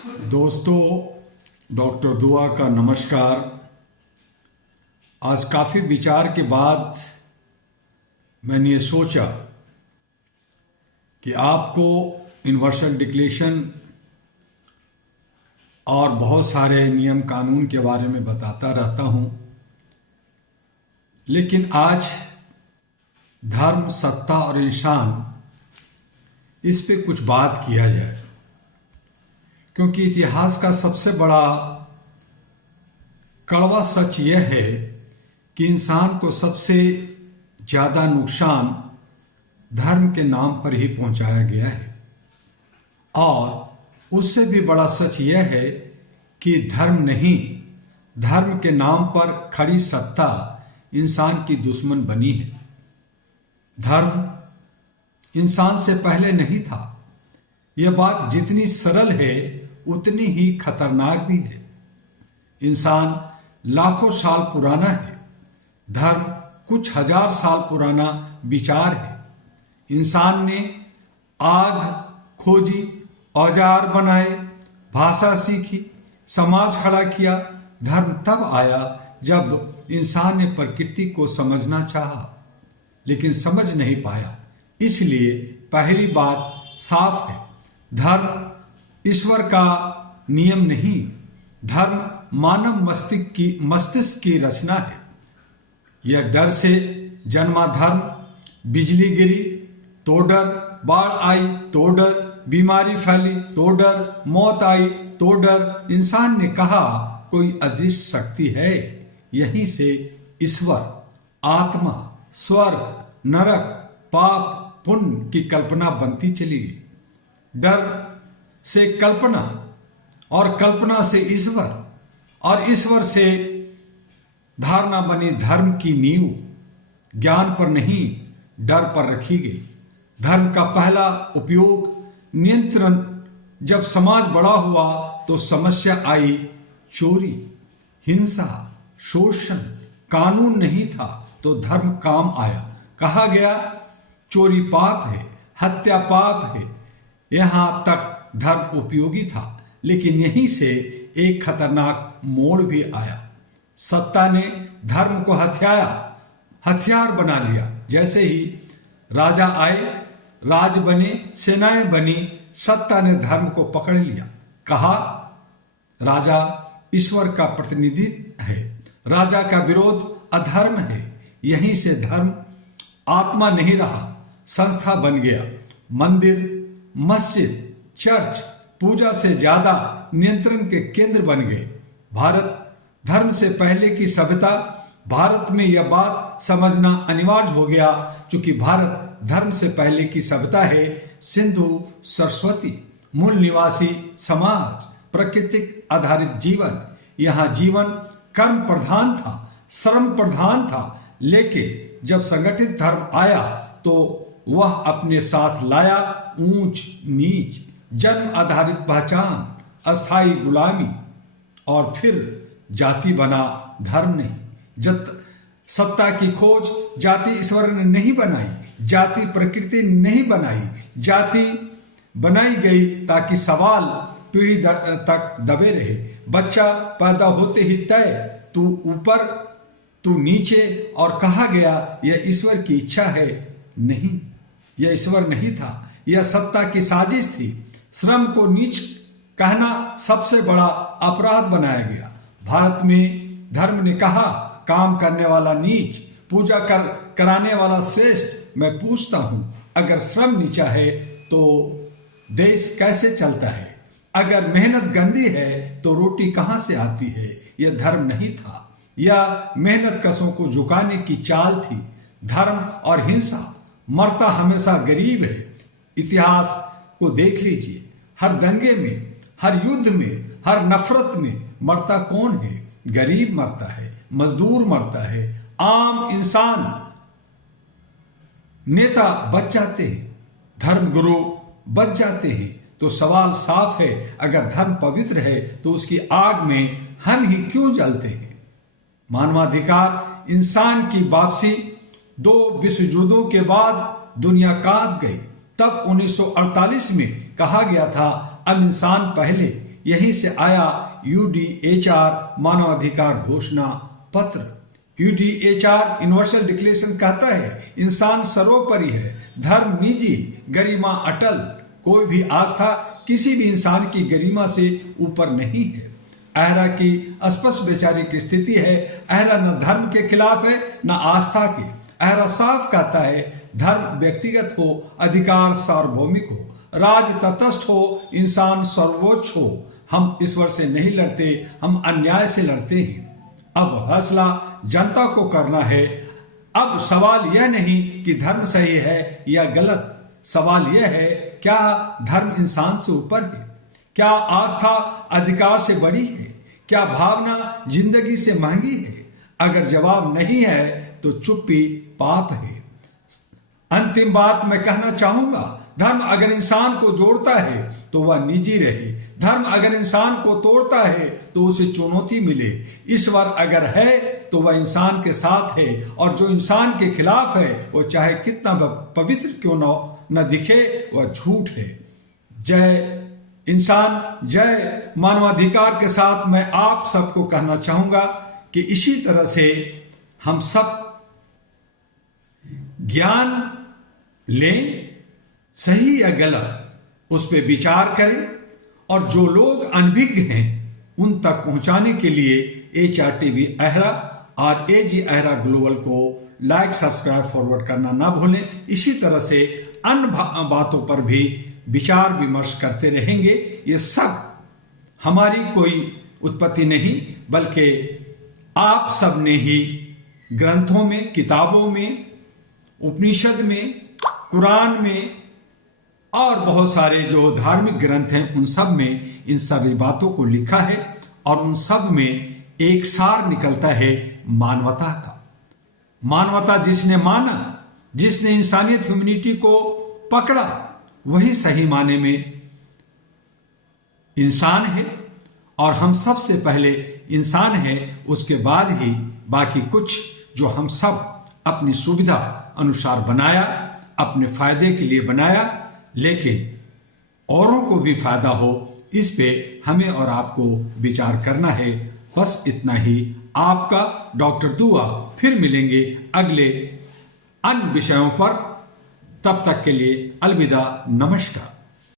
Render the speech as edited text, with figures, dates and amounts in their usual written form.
दोस्तों, डॉक्टर दुआ का नमस्कार। आज काफ़ी विचार के बाद मैंने ये सोचा कि आपको इन्वर्शन डिक्लेशन और बहुत सारे नियम कानून के बारे में बताता रहता हूँ, लेकिन आज धर्म, सत्ता और इंसान, इस पे कुछ बात किया जाए, क्योंकि इतिहास का सबसे बड़ा कड़वा सच यह है कि इंसान को सबसे ज़्यादा नुकसान धर्म के नाम पर ही पहुंचाया गया है। और उससे भी बड़ा सच यह है कि धर्म नहीं, धर्म के नाम पर खड़ी सत्ता इंसान की दुश्मन बनी है। धर्म इंसान से पहले नहीं था। यह बात जितनी सरल है उतनी ही खतरनाक भी है। इंसान लाखों साल पुराना है, धर्म कुछ हजार साल पुराना विचार है। इंसान ने आग खोजी, औजार बनाए, भाषा सीखी, समाज खड़ा किया। धर्म तब आया जब इंसान ने प्रकृति को समझना चाहा, लेकिन समझ नहीं पाया। इसलिए पहली बात साफ है, धर्म ईश्वर का नियम नहीं, धर्म मानव मस्तिष्क की रचना है। यह डर से जन्मा धर्म। बिजली गिरी तो डर, बाढ़ आई तो डर, बीमारी फैली तो डर, मौत आई तो डर। इंसान ने कहा कोई अदृश्य शक्ति है। यहीं से ईश्वर, आत्मा, स्वर्ग, नरक, पाप, पुण्य की कल्पना बनती चली गई। डर से कल्पना, और कल्पना से ईश्वर, और ईश्वर से धारणा बनी धर्म की नींव। ज्ञान पर नहीं, डर पर रखी गई। धर्म का पहला उपयोग नियंत्रण। जब समाज बड़ा हुआ तो समस्या आई चोरी, हिंसा, शोषण। कानून नहीं था तो धर्म काम आया। कहा गया चोरी पाप है, हत्या पाप है। यहां तक धर्म उपयोगी था, लेकिन यहीं से एक खतरनाक मोड़ भी आया। सत्ता ने धर्म को हथियार बना लिया। जैसे ही राजा आए, राज बने, सेनाएं बनी, सत्ता ने धर्म को पकड़ लिया। कहा राजा ईश्वर का प्रतिनिधि है, राजा का विरोध अधर्म है। यहीं से धर्म आत्मा नहीं रहा, संस्था बन गया। मंदिर, मस्जिद, चर्च पूजा से ज्यादा नियंत्रण के केंद्र बन गए। भारत धर्म से पहले की सभ्यता। भारत में यह बात समझना अनिवार्य हो गया, क्योंकि भारत धर्म से पहले की सभ्यता है। सिंधु सरस्वती, मूल निवासी समाज, प्राकृतिक आधारित जीवन। यहाँ जीवन कर्म प्रधान था, श्रम प्रधान था। लेकिन जब संगठित धर्म आया तो वह अपने साथ लाया ऊंच नीच, जन्म आधारित पहचान, अस्थाई गुलामी, और फिर जाति बना धर्म नहीं। सत्ता की खोज जाति ईश्वर ने नहीं बनाई, जाति प्रकृति ने नहीं बनाई। जाति बनाई गई ताकि सवाल पीढ़ी तक दबे रहे। बच्चा पैदा होते ही तय, तू ऊपर तू नीचे। और कहा गया यह ईश्वर की इच्छा है। नहीं, यह ईश्वर नहीं था, यह सत्ता की साजिश थी। श्रम को नीच कहना सबसे बड़ा अपराध बनाया गया। भारत में धर्म ने कहा काम करने वाला नीच, पूजा कराने वाला श्रेष्ठ। मैं पूछता हूं, अगर श्रम नीचा है तो देश कैसे चलता है? अगर मेहनत गंदी है तो रोटी कहां से आती है? यह धर्म नहीं था, यह मेहनत कशों को झुकाने की चाल थी। धर्म और हिंसा। मरता हमेशा गरीब है। इतिहास को देख लीजिए, हर दंगे में, हर युद्ध में, हर नफरत में मरता कौन है? गरीब मरता है, मजदूर मरता है, आम इंसान। नेता बच जाते हैं, धर्मगुरु बच जाते हैं। तो सवाल साफ है, अगर धर्म पवित्र है तो उसकी आग में हम ही क्यों जलते हैं? मानवाधिकार, इंसान की वापसी। 2 विश्व युद्धों के बाद दुनिया कांप गई। तब 1948 में कहा गया था अब इंसान पहले। यहीं से आया UDHR मानवाधिकार घोषणा पत्र। UDHR यूनिवर्सल डिक्लेरेशन कहता है इंसान सर्वोपरि है, धर्म निजी, गरिमा अटल। कोई भी आस्था किसी भी इंसान की गरिमा से ऊपर नहीं है। अहरा की स्पष्ट वैचारिक स्थिति है, अहरा न धर्म के खिलाफ है न आस्था के। अहरा साफ कहता है धर्म व्यक्तिगत हो, अधिकार सार्वभौमिक हो, राज तटस्थ हो, इंसान सर्वोच्च हो। हम ईश्वर से नहीं लड़ते, हम अन्याय से लड़ते हैं। अब फैसला जनता को करना है। अब सवाल यह नहीं कि धर्म सही है या गलत, सवाल यह है क्या धर्म इंसान से ऊपर है, क्या आस्था अधिकार से बड़ी है, क्या भावना जिंदगी से महंगी है। अगर जवाब नहीं है तो चुप्पी पाप है। अंतिम बात मैं कहना चाहूंगा, धर्म अगर इंसान को जोड़ता है तो वह निजी रहे, धर्म अगर इंसान को तोड़ता है तो उसे चुनौती मिले। ईश्वर अगर है तो वह इंसान के साथ है, और जो इंसान के खिलाफ है वो चाहे कितना पवित्र क्यों न दिखे वह झूठ है। जय इंसान, जय मानवाधिकार के साथ मैं आप सबको कहना चाहूंगा कि इसी तरह से हम सब ज्ञान लें, सही या गलत उस पर विचार करें, और जो लोग अनभिज्ञ हैं उन तक पहुंचाने के लिए HRTV अहरा और AG अहरा ग्लोबल को लाइक, सब्सक्राइब, फॉरवर्ड करना ना भूलें। इसी तरह से अन्य बातों पर भी विचार विमर्श करते रहेंगे। ये सब हमारी कोई उत्पत्ति नहीं, बल्कि आप सब ने ही ग्रंथों में, किताबों में, उपनिषद में, कुरान में और बहुत सारे जो धार्मिक ग्रंथ हैं उन सब में इन सभी बातों को लिखा है, और उन सब में एक सार निकलता है मानवता का। मानवता जिसने माना, जिसने इंसानियत, ह्यूमैनिटी को पकड़ा, वही सही माने में इंसान है। और हम सबसे पहले इंसान है, उसके बाद ही बाकी कुछ जो हम सब अपनी सुविधा अनुसार बनाया, अपने फायदे के लिए बनाया, लेकिन औरों को भी फायदा हो, इस पे हमें और आपको विचार करना है। बस इतना ही। आपका डॉक्टर दुआ। फिर मिलेंगे अगले अन्य विषयों पर। तब तक के लिए अलविदा, नमस्कार।